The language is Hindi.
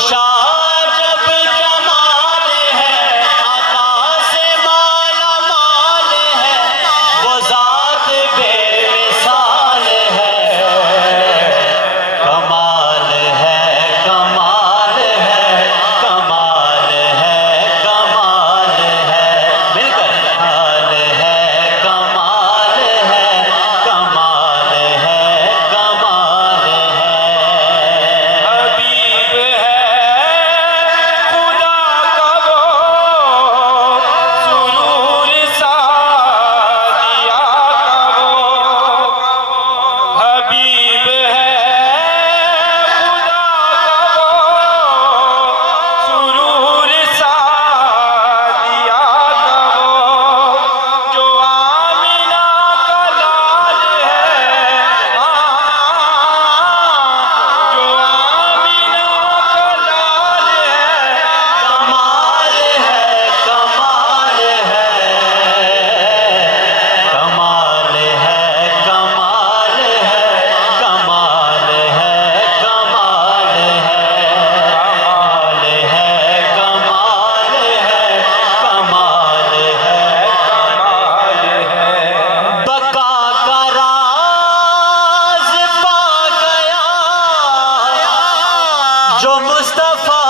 कुशा जब जमाल है, अता से माला माल है, वो ज़ात बेमिसाल है। कमाल है, कमाल है, कमाल है, कमाल है, मिलकर कमाल है, कमाल है, कमाल है, कमाल है। हबीब है खुदा का वो, सुरूर सा दिया का वो। हबीब है खुदा का वो, सुरूर सा दिया का वो। जो आमिना का लाल है, जो आमिना का लाल है। कमाल है, कमाल है, कमाल है, कमाल है, कमाल है, कमाल है, कमाल है, कमाल है, कमाल है, कमाल है। बका का राज पा गया जो मुस्तफा